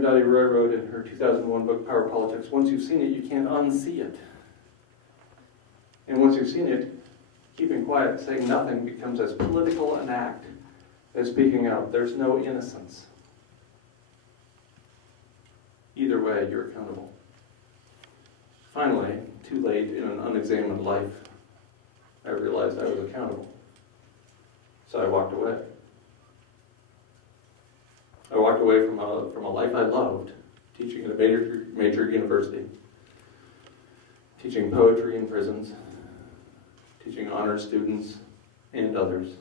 Arundhati Roy wrote in her 2001 book, Power Politics, once you've seen it, you can't unsee it. And once you've seen it, keeping quiet, saying nothing, becomes as political an act as speaking out. There's no innocence. Either way, you're accountable. Finally, too late in an unexamined life, I realized I was accountable. So I walked away. I walked away from a life I loved, teaching at a major university, teaching poetry in prisons, teaching honors students and others.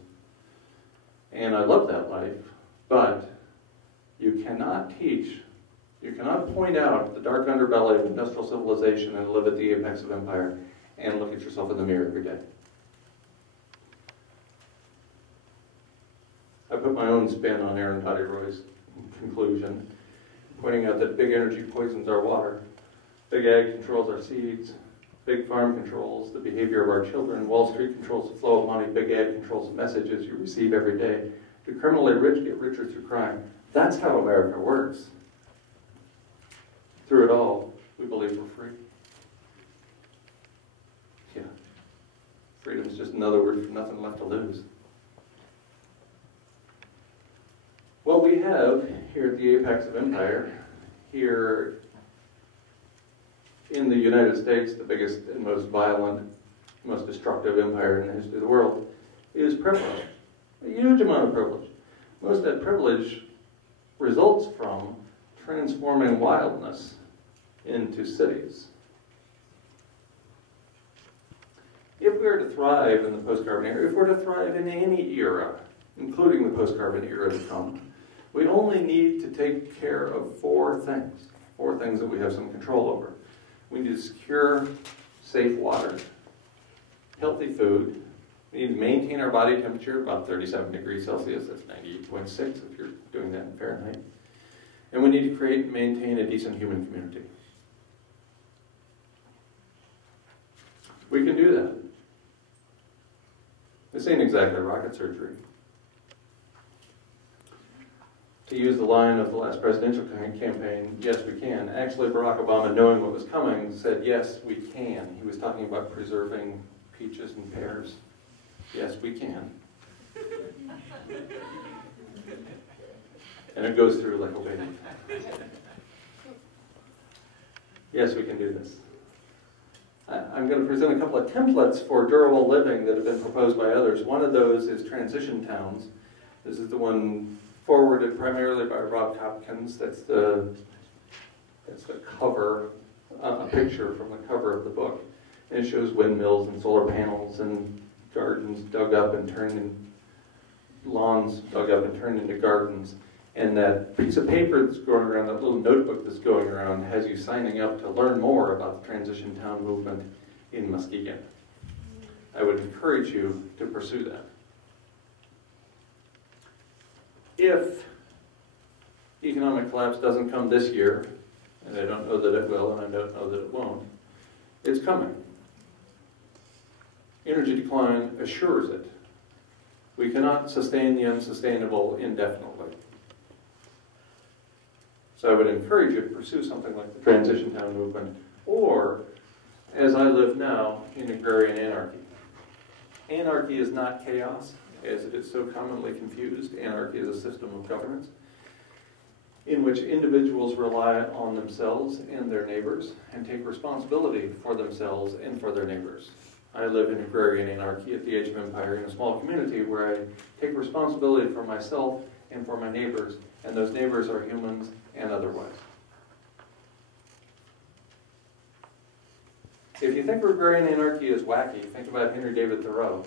And I loved that life, but you cannot point out the dark underbelly of industrial civilization and live at the apex of empire and look at yourself in the mirror every day. I put my own spin on Arundhati Roy's conclusion, pointing out that big energy poisons our water, big ag controls our seeds, big farm controls the behavior of our children, Wall Street controls the flow of money, big ag controls the messages you receive every day. The criminally rich get richer through crime. That's how America works. Through it all, we believe we're free. Yeah. Freedom is just another word for nothing left to lose. What we have here at the apex of empire, here in the United States, the biggest and most violent, most destructive empire in the history of the world, is privilege. A huge amount of privilege. Most of that privilege results from transforming wildness into cities. If we are to thrive in the post-carbon era, if we're to thrive in any era, including the post-carbon era to come, we only need to take care of four things that we have some control over. We need secure, safe water, healthy food. We need to maintain our body temperature about 37 degrees Celsius, that's 98.6 if you're doing that in Fahrenheit. And we need to create and maintain a decent human community. We can do that. This ain't exactly rocket surgery. To use the line of the last presidential campaign, yes, we can. Actually, Barack Obama, knowing what was coming, said, yes, we can. He was talking about preserving peaches and pears. Yes, we can. And it goes through like a wave. Yes, we can do this. I'm going to present a couple of templates for durable living that have been proposed by others. One of those is transition towns. This is the one forwarded primarily by Rob Hopkins. That's the cover, a picture from the cover of the book. And it shows windmills and solar panels and gardens dug up and turned in, lawns dug up and turned into gardens. And that piece of paper that's going around, that little notebook that's going around, has you signing up to learn more about the transition town movement in Muskegon. I would encourage you to pursue that. If economic collapse doesn't come this year, and I don't know that it will, and I don't know that it won't, it's coming. Energy decline assures it. We cannot sustain the unsustainable indefinitely. So I would encourage you to pursue something like the transition town movement, or, as I live now, in agrarian anarchy. Anarchy is not chaos, as it is so commonly confused. Anarchy is a system of governance in which individuals rely on themselves and their neighbors and take responsibility for themselves and for their neighbors. I live in agrarian anarchy at the age of empire in a small community where I take responsibility for myself and for my neighbors, and those neighbors are humans and otherwise. If you think agrarian anarchy is wacky, think about Henry David Thoreau,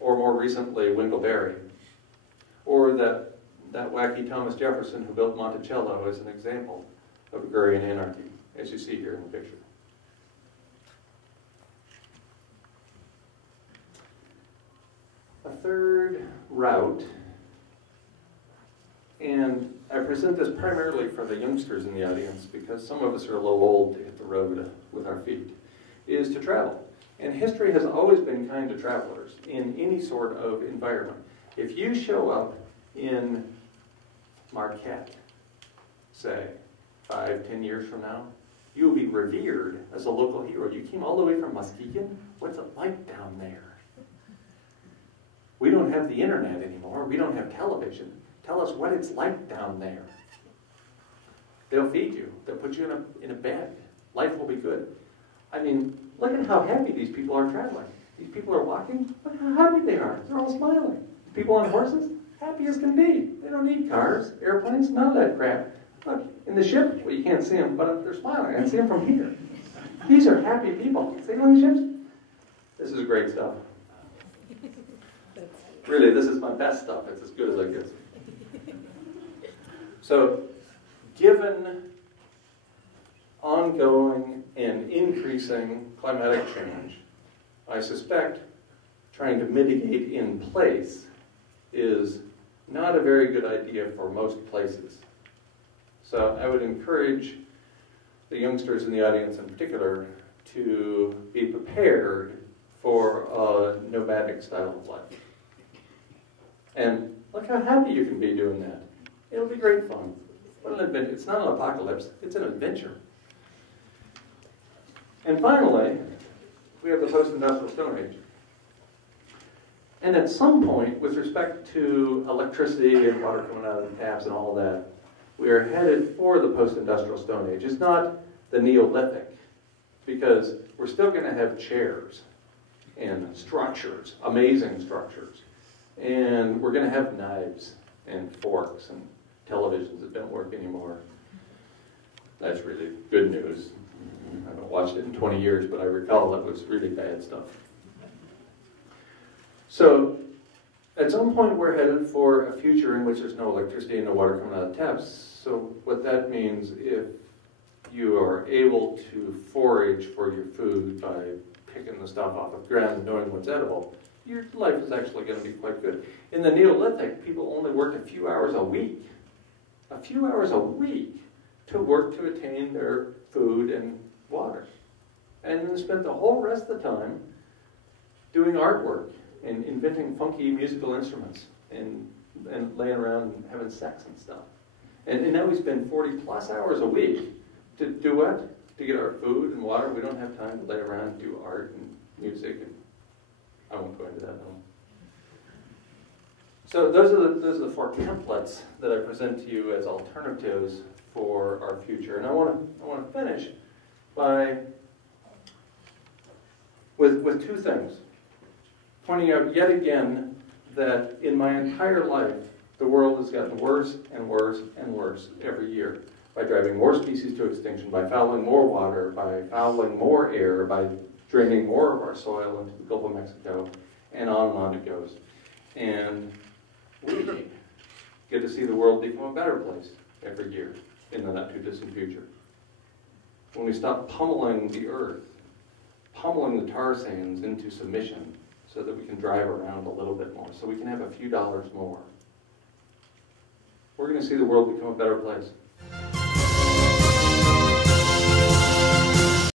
or more recently, Wendell Berry, or that wacky Thomas Jefferson who built Monticello as an example of agrarian anarchy, as you see here in the picture. A third route, and I present this primarily for the youngsters in the audience because some of us are a little old to hit the road with our feet, is to travel. And history has always been kind to travelers in any sort of environment. If you show up in Marquette, say, 5, 10 years from now, you will be revered as a local hero. You came all the way from Muskegon? What's it like down there? We don't have the internet anymore. We don't have television. Tell us what it's like down there. They'll feed you. They'll put you in a bed. Life will be good. I mean, look at how happy these people are traveling. These people are walking. Look how happy they are. They're all smiling. People on horses, happy as can be. They don't need cars, airplanes, none of that crap. Look, in the ship, well, you can't see them, but they're smiling. I can see them from here. These are happy people. Sailing ships? This is great stuff. Really, this is my best stuff. It's as good as I get. So, given ongoing and increasing climatic change, I suspect trying to mitigate in place is not a very good idea for most places. So I would encourage the youngsters in the audience in particular to be prepared for a nomadic style of life. And look how happy you can be doing that. It'll be great fun. What an adventure. It's not an apocalypse, it's an adventure. And finally, we have the post-industrial Stone Age. And at some point, with respect to electricity and water coming out of the taps and all of that, we are headed for the post-industrial Stone Age. It's not the Neolithic, because we're still going to have chairs and structures, amazing structures. And we're going to have knives and forks and televisions that don't work anymore. That's really good news. I haven't watched it in 20 years, but I recall it was really bad stuff. So, at some point we're headed for a future in which there's no electricity and no water coming out of taps. So what that means, if you are able to forage for your food by picking the stuff off the ground and knowing what's edible, your life is actually going to be quite good. In the Neolithic, people only worked a few hours a week to work to attain their food and water. And then spent the whole rest of the time doing artwork and inventing funky musical instruments and laying around and having sex and stuff. And now we spend 40 plus hours a week to do what? To get our food and water. We don't have time to lay around and do art and music. And I won't go into that now. So those are the 4 templates that I present to you as alternatives for our future. And I want to finish by with 2 things. Pointing out yet again that in my entire life, the world has gotten worse and worse and worse every year by driving more species to extinction, by fouling more water, by fouling more air, by draining more of our soil into the Gulf of Mexico, and on it goes. And we get to see the world become a better place every year in the not-too-distant future. When we stop pummeling the earth, pummeling the tar sands into submission, so that we can drive around a little bit more, so we can have a few dollars more. We're going to see the world become a better place.